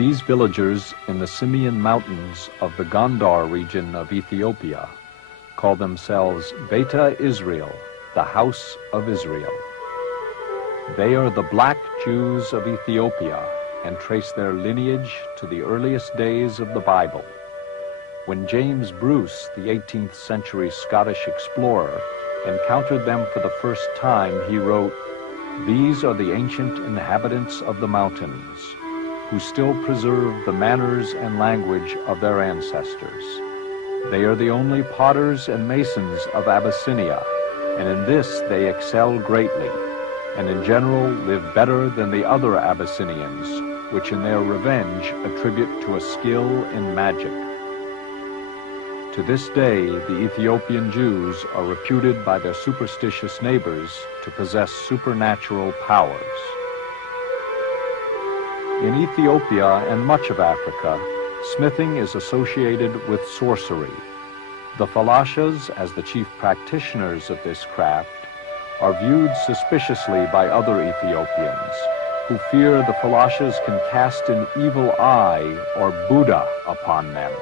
These villagers in the Simeon Mountains of the Gondar region of Ethiopia call themselves Beta Israel, the House of Israel. They are the black Jews of Ethiopia and trace their lineage to the earliest days of the Bible. When James Bruce, the 18th century Scottish explorer, encountered them for the first time, he wrote, "These are the ancient inhabitants of the mountains, who still preserve the manners and language of their ancestors. They are the only potters and masons of Abyssinia, and in this they excel greatly, and in general live better than the other Abyssinians, which in their revenge attribute to a skill in magic." To this day, the Ethiopian Jews are reputed by their superstitious neighbors to possess supernatural powers. In Ethiopia and much of Africa, smithing is associated with sorcery. The Falashas, as the chief practitioners of this craft, are viewed suspiciously by other Ethiopians, who fear the Falashas can cast an evil eye or Buddha upon them.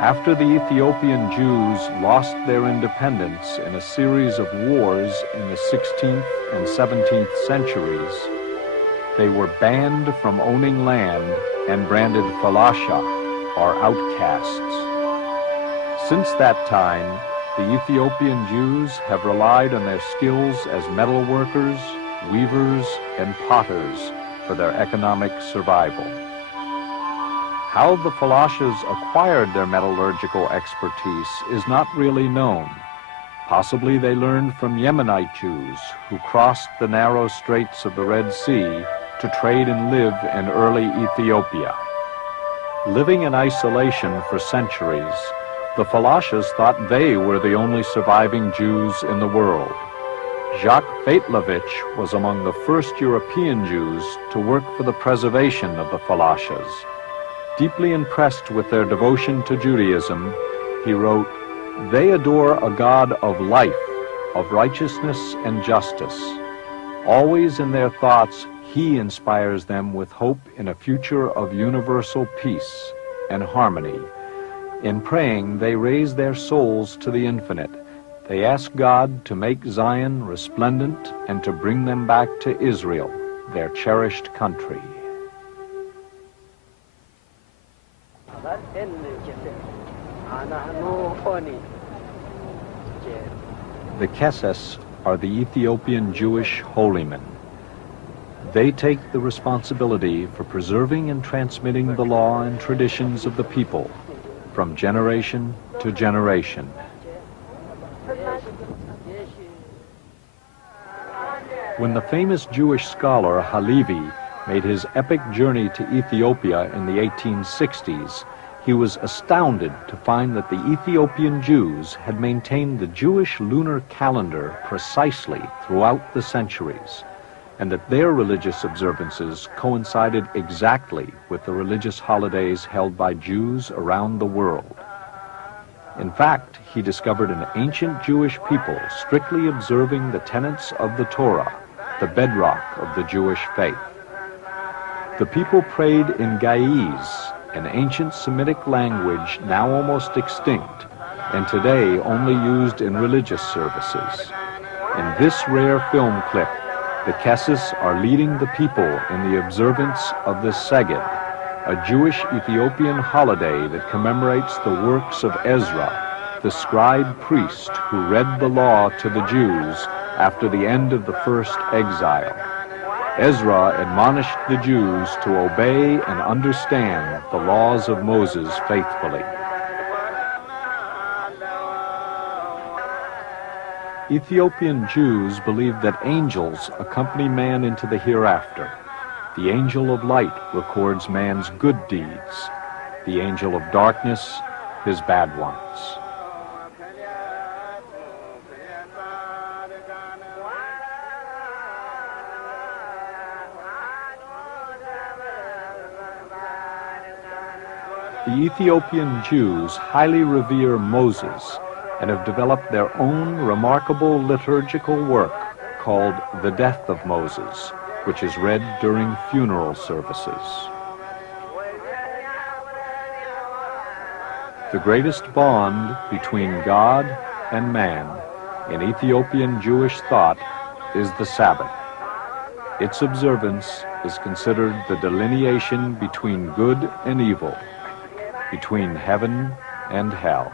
After the Ethiopian Jews lost their independence in a series of wars in the 16th and 17th centuries, they were banned from owning land and branded Falasha, or outcasts. Since that time, the Ethiopian Jews have relied on their skills as metal workers, weavers, and potters for their economic survival. How the Falashas acquired their metallurgical expertise is not really known. Possibly they learned from Yemenite Jews who crossed the narrow straits of the Red Sea to trade and live in early Ethiopia. Living in isolation for centuries, the Falashas thought they were the only surviving Jews in the world. Jacques Beitlovich was among the first European Jews to work for the preservation of the Falashas. Deeply impressed with their devotion to Judaism, he wrote, "They adore a God of life, of righteousness and justice. Always in their thoughts, he inspires them with hope in a future of universal peace and harmony. In praying, they raise their souls to the infinite. They ask God to make Zion resplendent and to bring them back to Israel, their cherished country." The Keses are the Ethiopian Jewish holy men. They take the responsibility for preserving and transmitting the law and traditions of the people from generation to generation. When the famous Jewish scholar Halevi made his epic journey to Ethiopia in the 1860s, he was astounded to find that the Ethiopian Jews had maintained the Jewish lunar calendar precisely throughout the centuries, and that their religious observances coincided exactly with the religious holidays held by Jews around the world. In fact, he discovered an ancient Jewish people strictly observing the tenets of the Torah, the bedrock of the Jewish faith. The people prayed in Ge'ez, an ancient Semitic language now almost extinct, and today only used in religious services. In this rare film clip, the Keses are leading the people in the observance of the Saga, a Jewish Ethiopian holiday that commemorates the works of Ezra, the scribe priest who read the law to the Jews after the end of the first exile. Ezra admonished the Jews to obey and understand the laws of Moses faithfully. Ethiopian Jews believe that angels accompany man into the hereafter. The angel of light records man's good deeds, the angel of darkness his bad ones. The Ethiopian Jews highly revere Moses and have developed their own remarkable liturgical work called The Death of Moses, which is read during funeral services. The greatest bond between God and man in Ethiopian Jewish thought is the Sabbath. Its observance is considered the delineation between good and evil, between heaven and hell.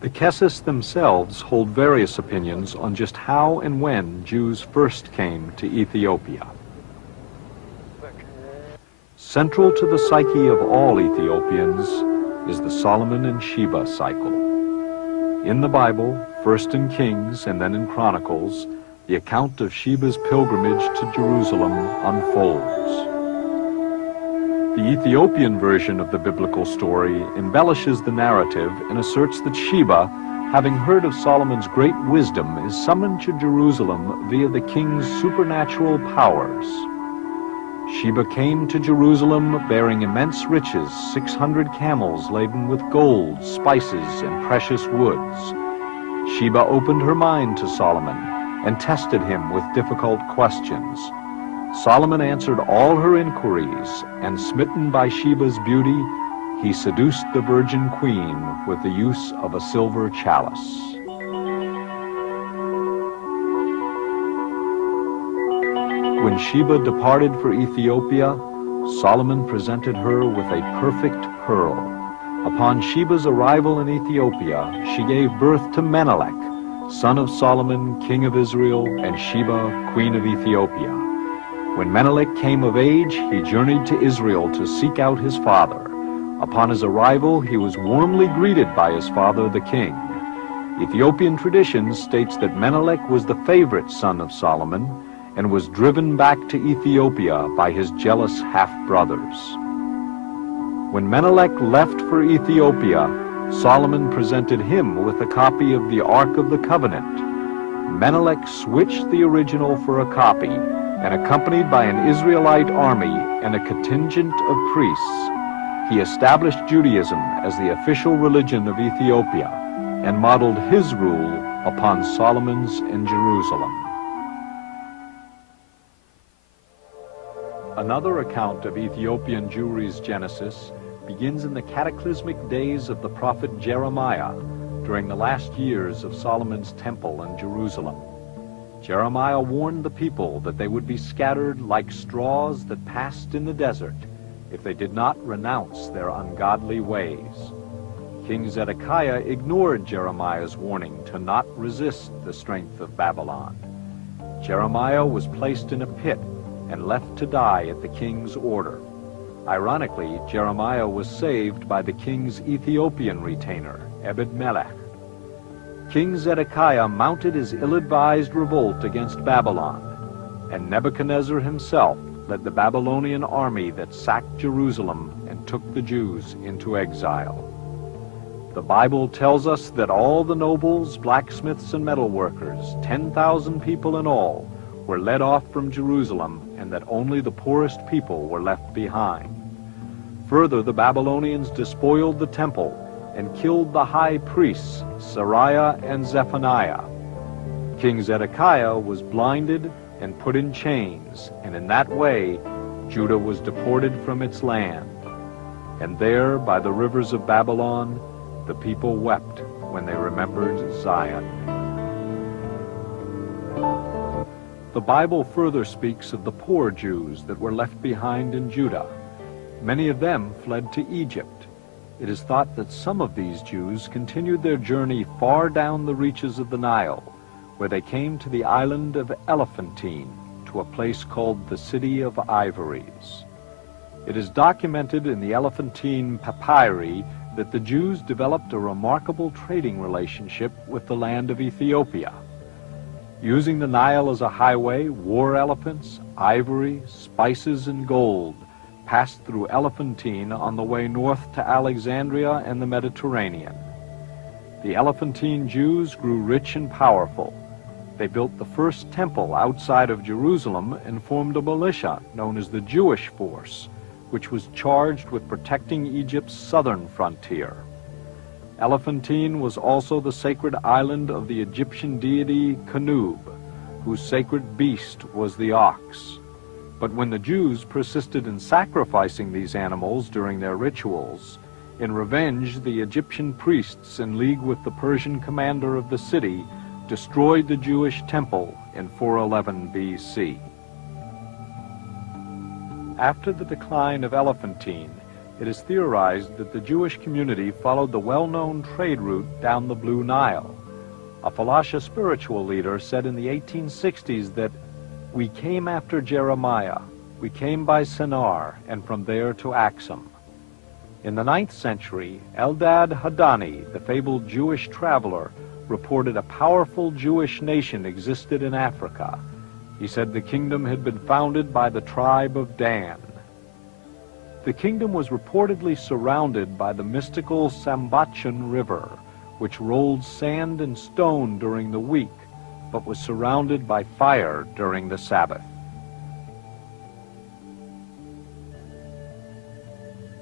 The Kessis themselves hold various opinions on just how and when Jews first came to Ethiopia. Central to the psyche of all Ethiopians is the Solomon and Sheba cycle. In the Bible, first in Kings and then in Chronicles, the account of Sheba's pilgrimage to Jerusalem unfolds. The Ethiopian version of the biblical story embellishes the narrative and asserts that Sheba, having heard of Solomon's great wisdom, is summoned to Jerusalem via the king's supernatural powers. Sheba came to Jerusalem bearing immense riches, 600 camels laden with gold, spices, and precious woods. Sheba opened her mind to Solomon and tested him with difficult questions. Solomon answered all her inquiries, and smitten by Sheba's beauty, he seduced the virgin queen with the use of a silver chalice. When Sheba departed for Ethiopia, Solomon presented her with a perfect pearl. Upon Sheba's arrival in Ethiopia, she gave birth to Menelik, son of Solomon, king of Israel, and Sheba, queen of Ethiopia. When Menelik came of age, he journeyed to Israel to seek out his father. Upon his arrival, he was warmly greeted by his father, the king. Ethiopian tradition states that Menelik was the favorite son of Solomon and was driven back to Ethiopia by his jealous half-brothers. When Menelik left for Ethiopia, Solomon presented him with a copy of the Ark of the Covenant. Menelik switched the original for a copy, and accompanied by an Israelite army and a contingent of priests, he established Judaism as the official religion of Ethiopia and modeled his rule upon Solomon's in Jerusalem. Another account of Ethiopian Jewry's genesis begins in the cataclysmic days of the prophet Jeremiah during the last years of Solomon's temple in Jerusalem. Jeremiah warned the people that they would be scattered like straws that passed in the desert if they did not renounce their ungodly ways. King Zedekiah ignored Jeremiah's warning to not resist the strength of Babylon. Jeremiah was placed in a pit and left to die at the king's order. Ironically, Jeremiah was saved by the king's Ethiopian retainer, Ebed-melech. King Zedekiah mounted his ill-advised revolt against Babylon, and Nebuchadnezzar himself led the Babylonian army that sacked Jerusalem and took the Jews into exile. The Bible tells us that all the nobles, blacksmiths, and metalworkers, 10,000 people in all, were led off from Jerusalem, and that only the poorest people were left behind. Further, the Babylonians despoiled the temple and killed the high priests, Sariah and Zephaniah. King Zedekiah was blinded and put in chains, and in that way Judah was deported from its land. And there, by the rivers of Babylon, the people wept when they remembered Zion. The Bible further speaks of the poor Jews that were left behind in Judah. Many of them fled to Egypt. It is thought that some of these Jews continued their journey far down the reaches of the Nile, where they came to the island of Elephantine, to a place called the City of Ivories. It is documented in the Elephantine papyri that the Jews developed a remarkable trading relationship with the land of Ethiopia. Using the Nile as a highway, war elephants, ivory, spices, and gold passed through Elephantine on the way north to Alexandria and the Mediterranean. The Elephantine Jews grew rich and powerful. They built the first temple outside of Jerusalem and formed a militia known as the Jewish Force, which was charged with protecting Egypt's southern frontier. Elephantine was also the sacred island of the Egyptian deity Canub, whose sacred beast was the ox. But when the Jews persisted in sacrificing these animals during their rituals, in revenge, the Egyptian priests, in league with the Persian commander of the city, destroyed the Jewish temple in 411 BC. After the decline of Elephantine, it is theorized that the Jewish community followed the well-known trade route down the Blue Nile. A Falasha spiritual leader said in the 1860s that, "We came after Jeremiah, we came by Sennar, and from there to Axum." In the 9th century, Eldad Hadani, the fabled Jewish traveler, reported a powerful Jewish nation existed in Africa. He said the kingdom had been founded by the tribe of Dan. The kingdom was reportedly surrounded by the mystical Sambachan River, which rolled sand and stone during the week, but was surrounded by fire during the Sabbath.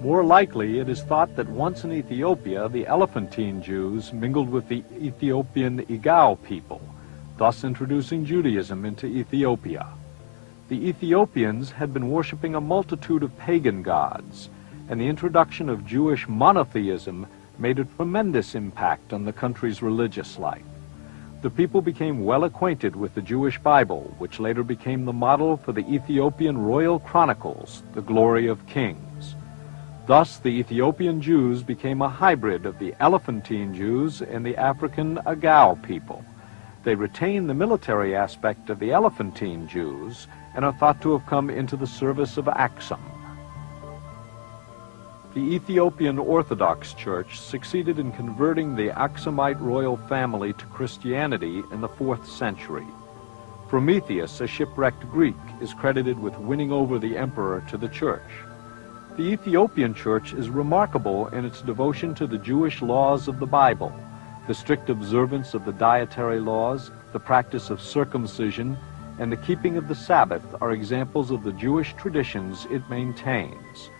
More likely, it is thought that once in Ethiopia, the Elephantine Jews mingled with the Ethiopian Igao people, thus introducing Judaism into Ethiopia. The Ethiopians had been worshiping a multitude of pagan gods, and the introduction of Jewish monotheism made a tremendous impact on the country's religious life. The people became well acquainted with the Jewish Bible, which later became the model for the Ethiopian royal chronicles, the Glory of Kings. Thus, the Ethiopian Jews became a hybrid of the Elephantine Jews and the African Agao people. They retain the military aspect of the Elephantine Jews and are thought to have come into the service of Axum. The Ethiopian Orthodox Church succeeded in converting the Aksumite royal family to Christianity in the 4th century. Prometheus, a shipwrecked Greek, is credited with winning over the emperor to the church. The Ethiopian Church is remarkable in its devotion to the Jewish laws of the Bible. The strict observance of the dietary laws, the practice of circumcision, and the keeping of the Sabbath are examples of the Jewish traditions it maintains.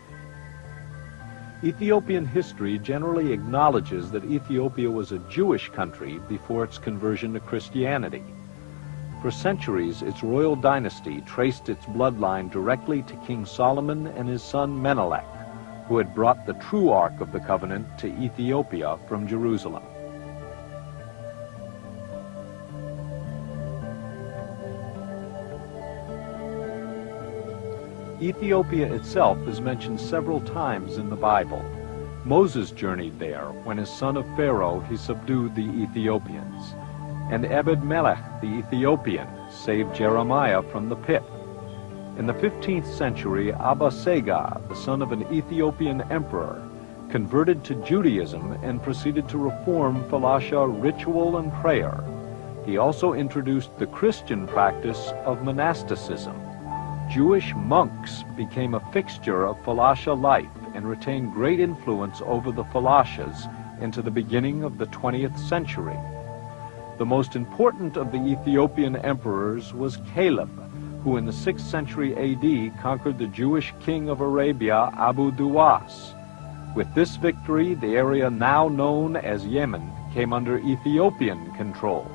Ethiopian history generally acknowledges that Ethiopia was a Jewish country before its conversion to Christianity. For centuries, its royal dynasty traced its bloodline directly to King Solomon and his son Menelik, who had brought the true Ark of the Covenant to Ethiopia from Jerusalem. Ethiopia itself is mentioned several times in the Bible. Moses journeyed there when, as son of Pharaoh, he subdued the Ethiopians. And Ebed-melech the Ethiopian saved Jeremiah from the pit. In the 15th century, Abba Saga, the son of an Ethiopian emperor, converted to Judaism and proceeded to reform Falasha ritual and prayer. He also introduced the Christian practice of monasticism. Jewish monks became a fixture of Falasha life and retained great influence over the Falashas into the beginning of the 20th century. The most important of the Ethiopian emperors was Caleb, who in the 6th century AD conquered the Jewish king of Arabia, Abu Duwas. With this victory, the area now known as Yemen came under Ethiopian control.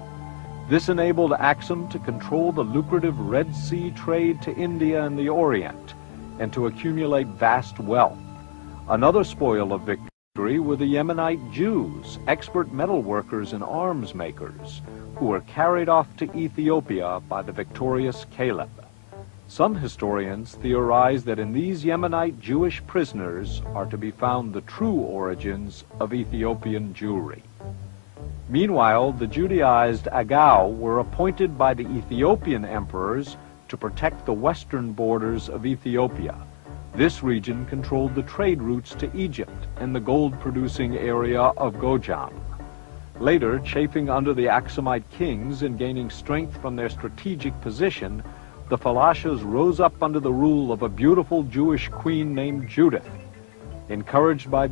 This enabled Axum to control the lucrative Red Sea trade to India and the Orient, and to accumulate vast wealth. Another spoil of victory were the Yemenite Jews, expert metal workers and arms makers, who were carried off to Ethiopia by the victorious Caleb. Some historians theorize that in these Yemenite Jewish prisoners are to be found the true origins of Ethiopian Jewry. Meanwhile, the Judaized Agao were appointed by the Ethiopian emperors to protect the western borders of Ethiopia. This region controlled the trade routes to Egypt and the gold-producing area of Gojam. Later, chafing under the Aksumite kings and gaining strength from their strategic position, the Falashas rose up under the rule of a beautiful Jewish queen named Judith. Encouraged by the